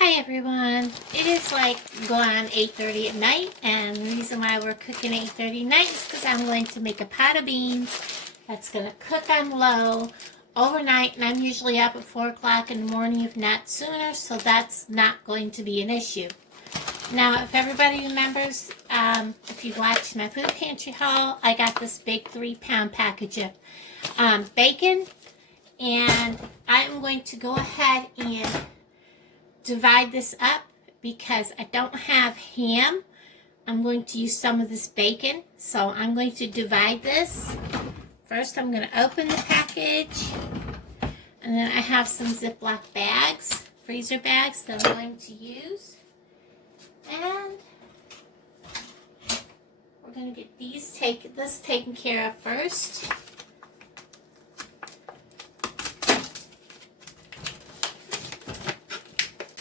Hi everyone. It is like going on 8:30 at night, and the reason why we're cooking 8:30 at night is because I'm going to make a pot of beans that's going to cook on low overnight, and I'm usually up at 4 o'clock in the morning, if not sooner, so that's not going to be an issue. Now, if everybody remembers, if you watched my food pantry haul, I got this big 3-pound package of bacon, and I'm going to go ahead and divide this up because I don't have ham. I'm going to use some of this bacon, so I'm going to divide this. First, I'm going to open the package, and then I have some Ziploc bags, freezer bags that I'm going to use. And we're going to get this taken care of first.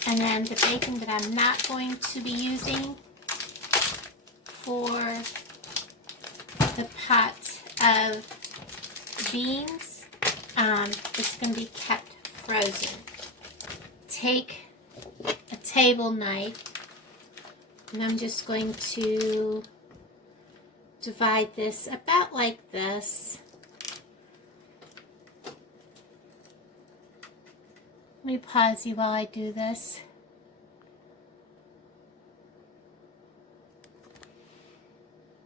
And then the bacon that I'm not going to be using for the pot of beans, it's going to be kept frozen. Take a table knife, and I'm just going to divide this about like this. Let me pause you while I do this.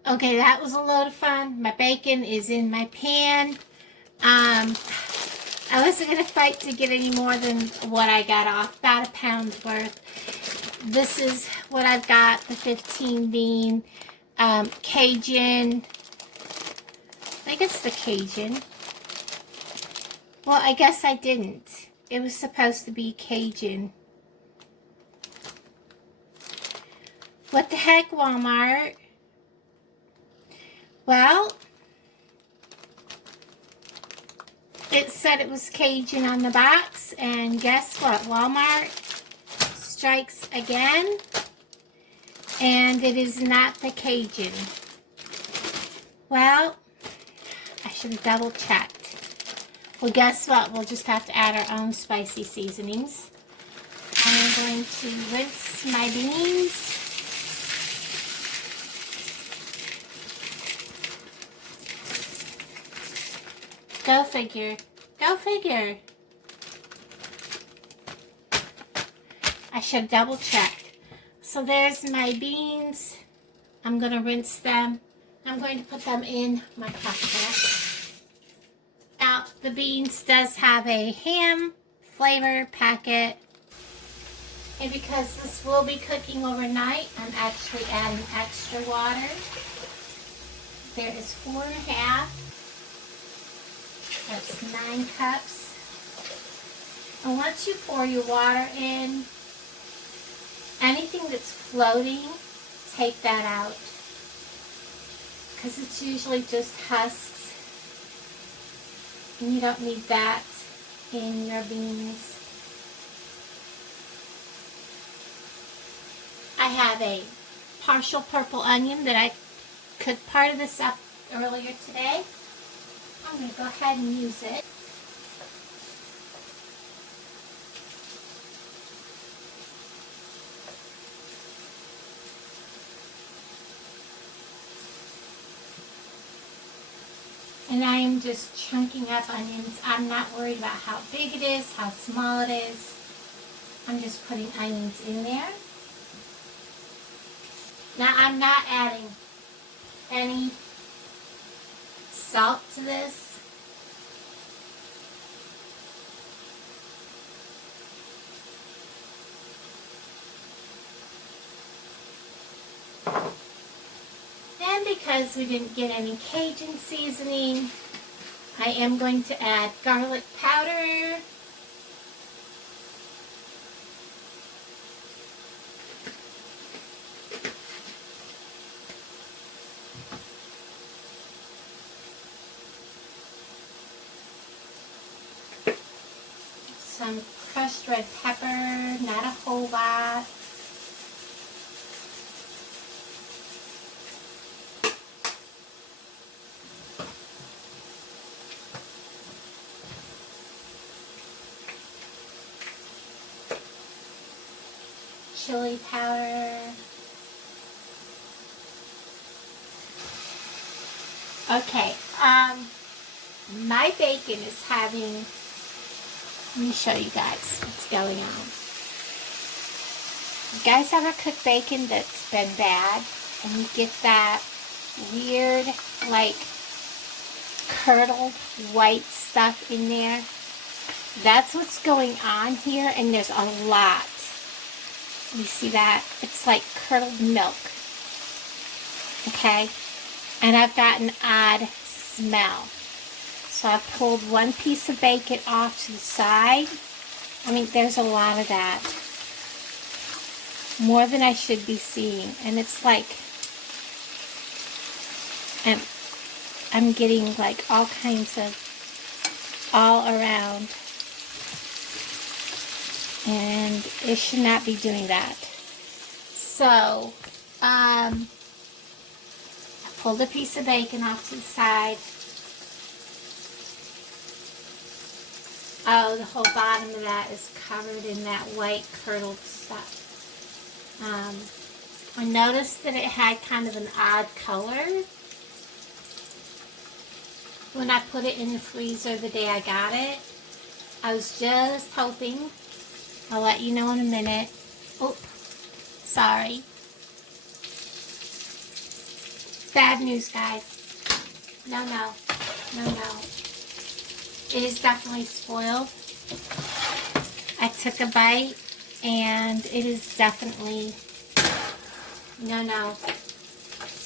Okay, that was a load of fun. My bacon is in my pan. I wasn't going to fight to get any more than what I got off, about a pound's worth. This is what I've got, the 15 bean Cajun. I think it's the Cajun. Well, I guess I didn't. It was supposed to be Cajun. What the heck, Walmart? Well, it said it was Cajun on the box, and guess what? Walmart strikes again, and it is not the Cajun. Well, I should have double checked. Well, guess what? We'll just have to add our own spicy seasonings. I'm going to rinse my beans. Go figure. Go figure. I should double check. So there's my beans. I'm going to rinse them. I'm going to put them in my crock pot. Now, the beans does have a ham flavor packet. And because this will be cooking overnight, I'm actually adding extra water. There is 4.5. That's 9 cups. And once you pour your water in, anything that's floating, take that out. Because it's usually just husks. And you don't need that in your beans. I have a partial purple onion that I cooked part of this up earlier today. I'm going to go ahead and use it. And I am just chunking up onions. I'm not worried about how big it is, how small it is. I'm just putting onions in there. Now I'm not adding any salt to this. And because we didn't get any Cajun seasoning, I am going to add garlic powder. Some crushed red pepper, not a whole lot. chili powder. Okay, my bacon is having, let me show you guys what's going on. You guys ever cook bacon that's been bad and you get that weird, like, curdled white stuff in there? That's what's going on here, and there's a lot. You see that? It's like curdled milk. Okay? And I've got an odd smell. So I've pulled one piece of bacon off to the side. I mean, there's a lot of that. More than I should be seeing. And it's like, I'm getting like all kinds of, all around. And it should not be doing that. So, I pulled a piece of bacon off to the side. Oh, the whole bottom of that is covered in that white curdled stuff. I noticed that it had kind of an odd color when I put it in the freezer the day I got it. I was just hoping, I'll let you know in a minute. Oh, sorry. Bad news, guys. No. It is definitely spoiled. I took a bite and it is definitely no.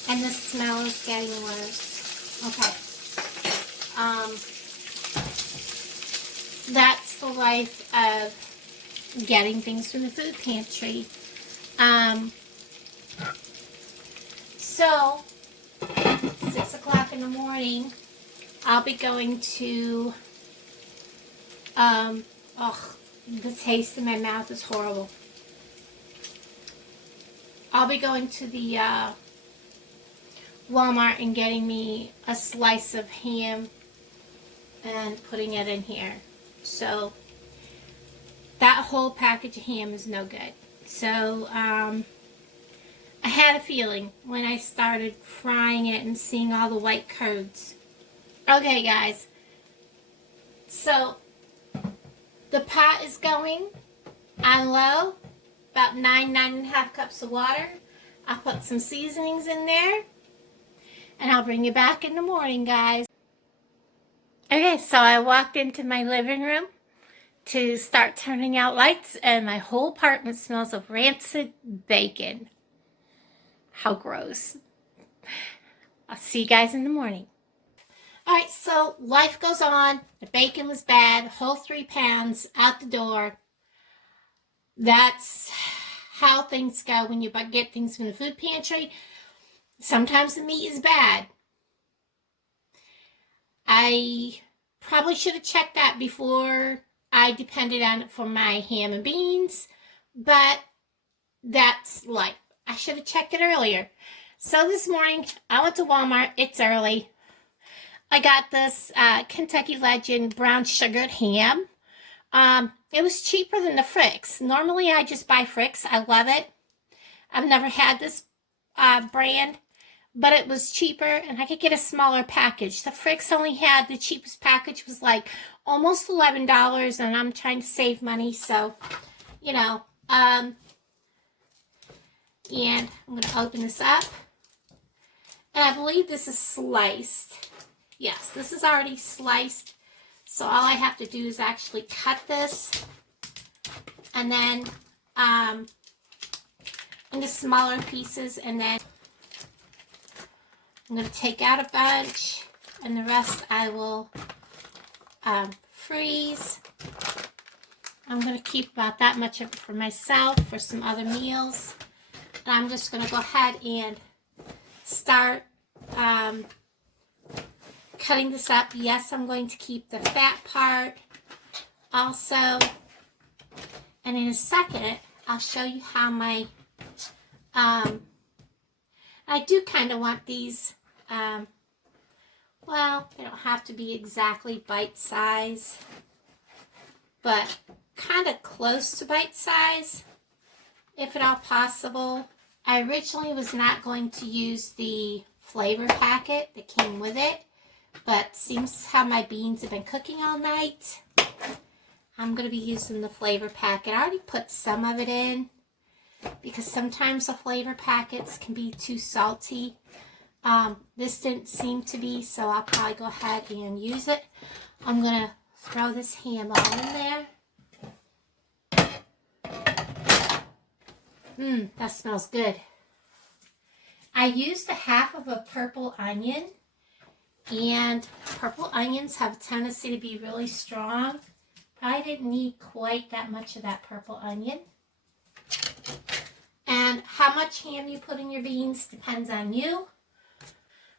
And the smell is getting worse. Okay. That's the life of getting things from the food pantry. So 6 o'clock in the morning, I'll be going to, the taste in my mouth is horrible. I'll be going to the Walmart and getting me a slice of ham and putting it in here. So that whole package of ham is no good. So I had a feeling when I started frying it and seeing all the white curds. Okay, guys. So the pot is going on low, about 9.5 cups of water. I'll put some seasonings in there, and I'll bring you back in the morning, guys. Okay, so I walked into my living room to start turning out lights, and my whole apartment smells of rancid bacon. How gross. I'll see you guys in the morning. Alright, so life goes on. The bacon was bad. Whole 3 pounds out the door. That's how things go when you get things from the food pantry. Sometimes the meat is bad. I probably should have checked that before I depended on it for my ham and beans, but that's life. I should have checked it earlier. So this morning, I went to Walmart. It's early. I got this Kentucky Legend brown sugared ham. It was cheaper than the Fricks. Normally, I just buy Fricks. I love it. I've never had this brand, but it was cheaper, and I could get a smaller package. The Fricks only had, the cheapest package was like almost $11, and I'm trying to save money, so, you know. And I'm going to open this up. And I believe this is sliced. Yes, this is already sliced. So all I have to do is actually cut this. And then into smaller pieces. And then I'm going to take out a bunch. And the rest I will freeze. I'm going to keep about that much of it for myself for some other meals. And I'm just going to go ahead and start cutting this up. Yes, I'm going to keep the fat part also. And in a second, I'll show you how my, I do kind of want these, well, they don't have to be exactly bite size, but kind of close to bite size. if at all possible. I originally was not going to use the flavor packet that came with it, but seems how my beans have been cooking all night, I'm going to be using the flavor packet. I already put some of it in because sometimes the flavor packets can be too salty. This didn't seem to be, so I'll probably go ahead and use it. I'm going to throw this ham all in there. That smells good. I used a half of a purple onion, and purple onions have a tendency to be really strong. Probably didn't need quite that much of that purple onion. And how much ham you put in your beans depends on you.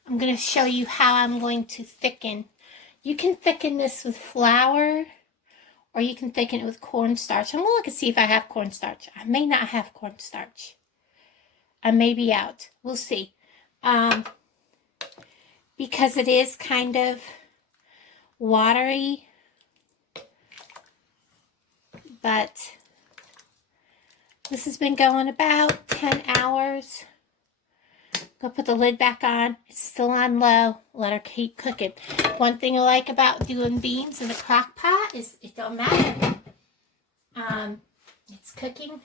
I'm going to show you how I'm going to thicken. You can thicken this with flour, or you can thicken it with cornstarch. I'm going to look and see if I have cornstarch. I may not have cornstarch. I may be out. We'll see. Because it is kind of watery, but this has been going about 10 hours. Go put the lid back on. It's still on low. Let her keep cooking. One thing I like about doing beans in a crock pot is it don't matter. It's cooking.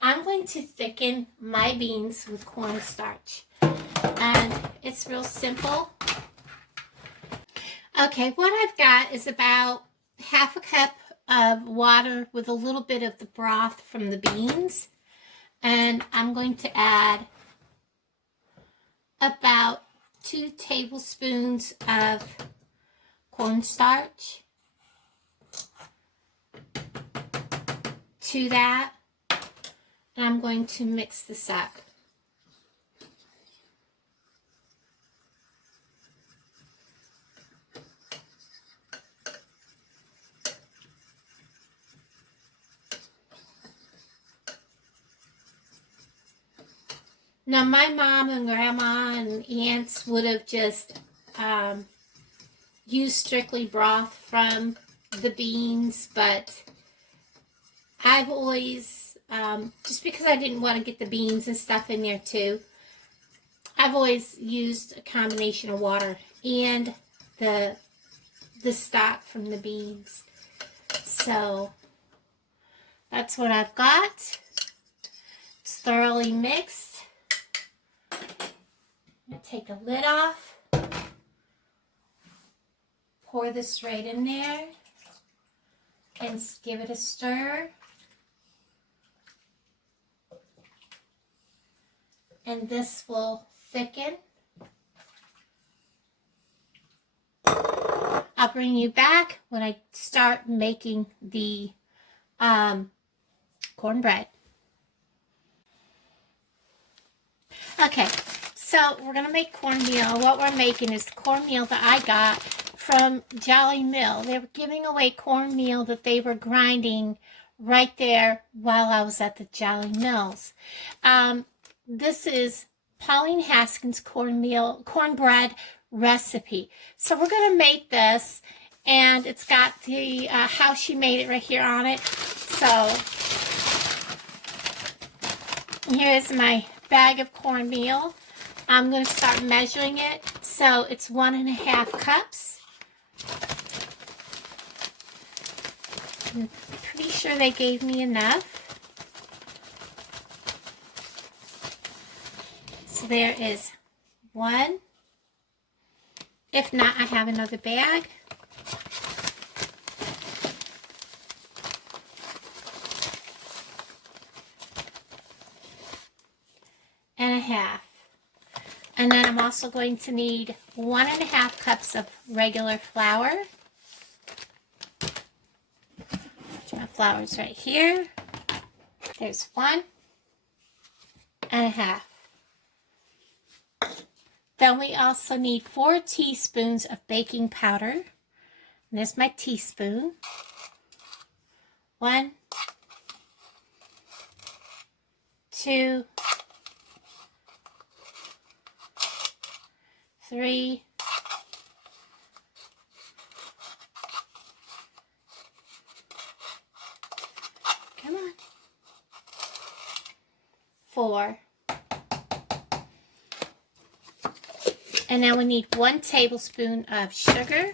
I'm going to thicken my beans with cornstarch. And it's real simple. Okay, what I've got is about half a cup of water with a little bit of the broth from the beans. And I'm going to add about 2 tablespoons of cornstarch to that. And I'm going to mix this up. Now, my mom and grandma and aunts would have just used strictly broth from the beans, but I've always, just because I didn't want to get the beans and stuff in there too, I've always used a combination of water and the stock from the beans. So that's what I've got. It's thoroughly mixed. I'm going to take the lid off, pour this right in there, and give it a stir. And this will thicken. I'll bring you back when I start making the cornbread. Okay. So we're going to make cornmeal. What we're making is the cornmeal that I got from Jolly Mill. They were giving away cornmeal that they were grinding right there while I was at the Jolly Mills. This is Pauline Haskins cornbread recipe. So we're going to make this, and it's got the how she made it right here on it. So here's my bag of cornmeal. I'm going to start measuring it. So it's 1.5 cups. I'm pretty sure they gave me enough. So there is 1. If not, I have another bag. And a half. And then I'm also going to need 1.5 cups of regular flour. My flour's right here. There's 1.5. Then we also need 4 teaspoons of baking powder. And there's my teaspoon. 1, 2, 3, 4, 4. And then we need 1 tablespoon of sugar.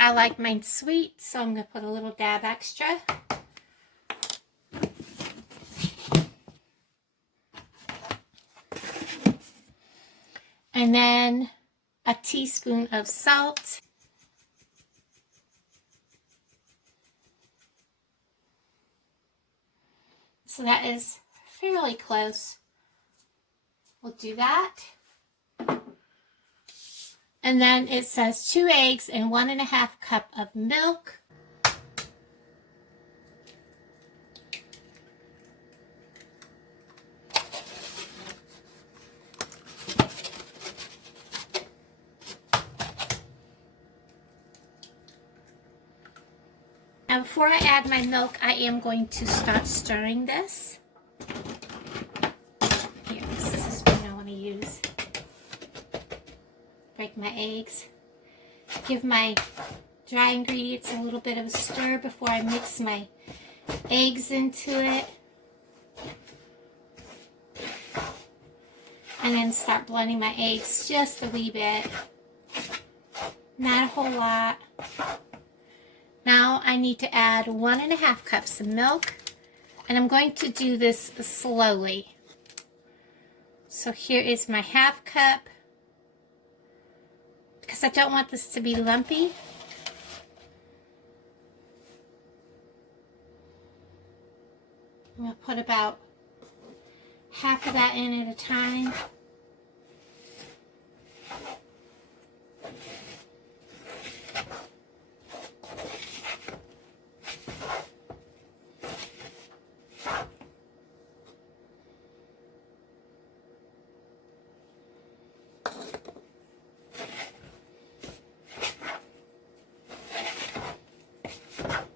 I like mine sweet, so I'm going to put a little dab extra. And then a teaspoon of salt. So that is fairly close. We'll do that. And then it says 2 eggs and 1½ cup of milk. Now before I add my milk, I am going to start stirring this. Here, this is the spoon I want to use. Break my eggs. Give my dry ingredients a little bit of a stir before I mix my eggs into it. And then start blending my eggs just a wee bit. Not a whole lot. Now I need to add 1½ cups of milk. And I'm going to do this slowly. So here is my ½ cup. Because I don't want this to be lumpy. I'm going to put about half of that in at a time.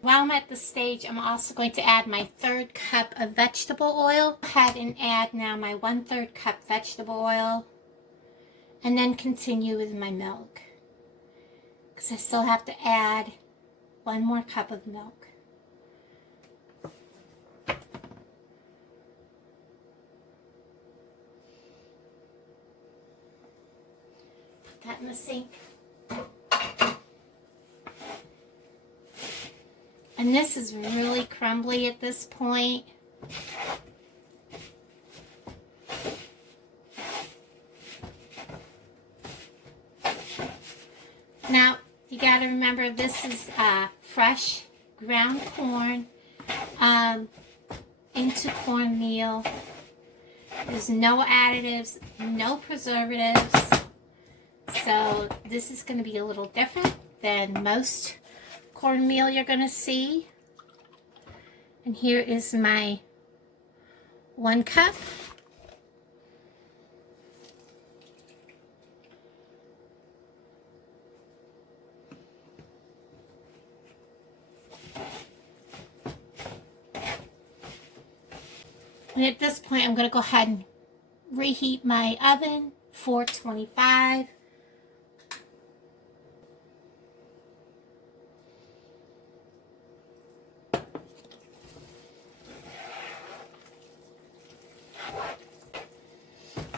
While I'm at this stage, I'm also going to add my 3rd cup of vegetable oil. Go ahead and add now my 1/3 cup vegetable oil. And then continue with my milk. Because I still have to add 1 more cup of milk. Put that in the sink. And this is really crumbly at this point. Now, you got to remember this is fresh ground corn into cornmeal. There's no additives, no preservatives. So this is going to be a little different than most cornmeal you're going to see. And here is my 1 cup. And at this point, I'm going to go ahead and reheat my oven, 425.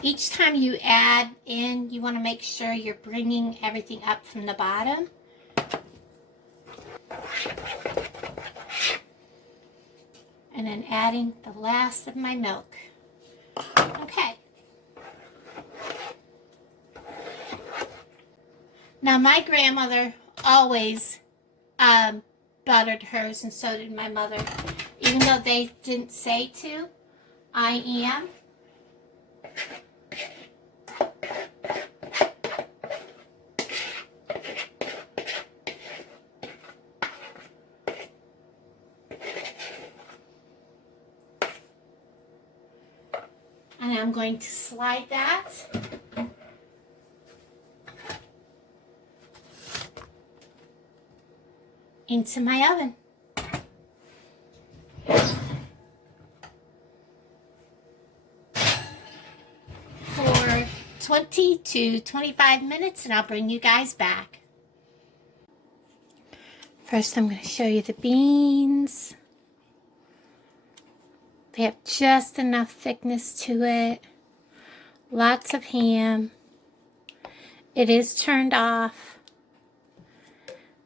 Each time you add in, you want to make sure you're bringing everything up from the bottom. And then adding the last of my milk. Okay. Now my grandmother always buttered hers, and so did my mother. Even though they didn't say to, I am. And I'm going to slide that into my oven. For 20 to 25 minutes, and I'll bring you guys back. First, I'm going to show you the beans. They have just enough thickness to it. Lots of ham. It is turned off.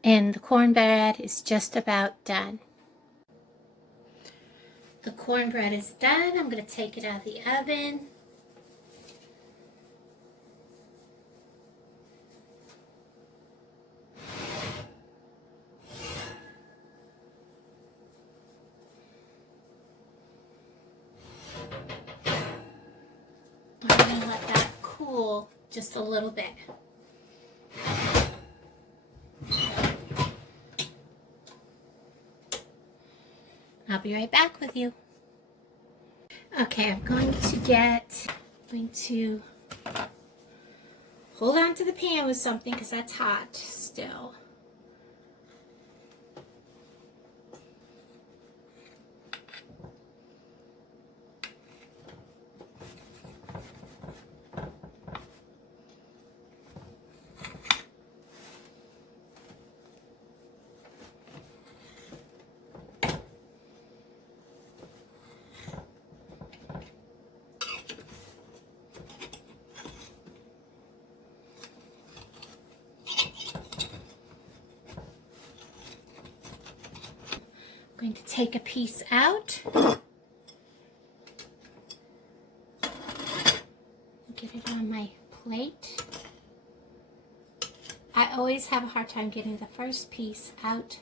And the cornbread is just about done. The cornbread is done. I'm going to take it out of the oven. I'm going to let that cool just a little bit. I'll be right back with you. Okay, I'm going to hold on to the pan with something because that's hot still. I'm going to take a piece out. Get it on my plate. I always have a hard time getting the first piece out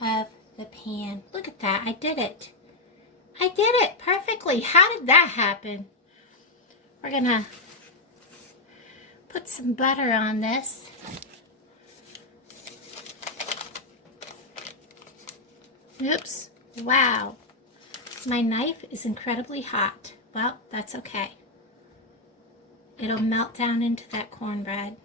of the pan. Look at that. I did it. I did it perfectly. How did that happen? We're going to put some butter on this. Oops. Wow. My knife is incredibly hot. Well, that's okay. It'll melt down into that cornbread.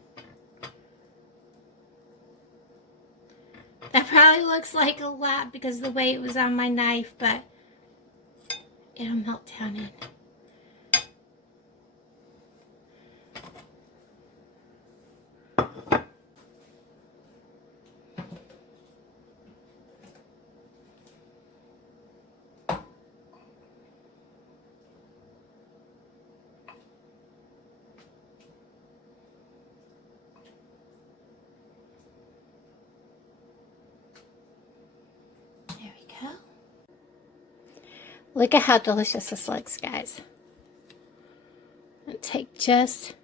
That probably looks like a lot because of the way it was on my knife, but it'll melt down in. Look at how delicious this looks, guys. I'll take just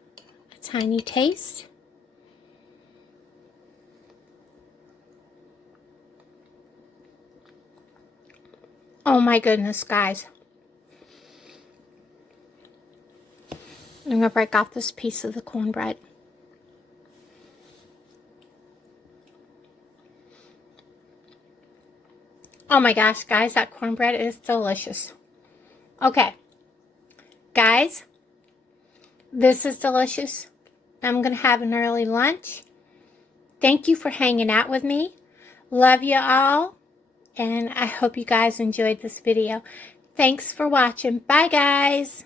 a tiny taste. Oh my goodness, guys. I'm going to break off this piece of the cornbread. Oh my gosh, guys, that cornbread is delicious. Okay, guys, this is delicious. I'm going to have an early lunch. Thank you for hanging out with me. Love you all, and I hope you guys enjoyed this video. Thanks for watching. Bye, guys.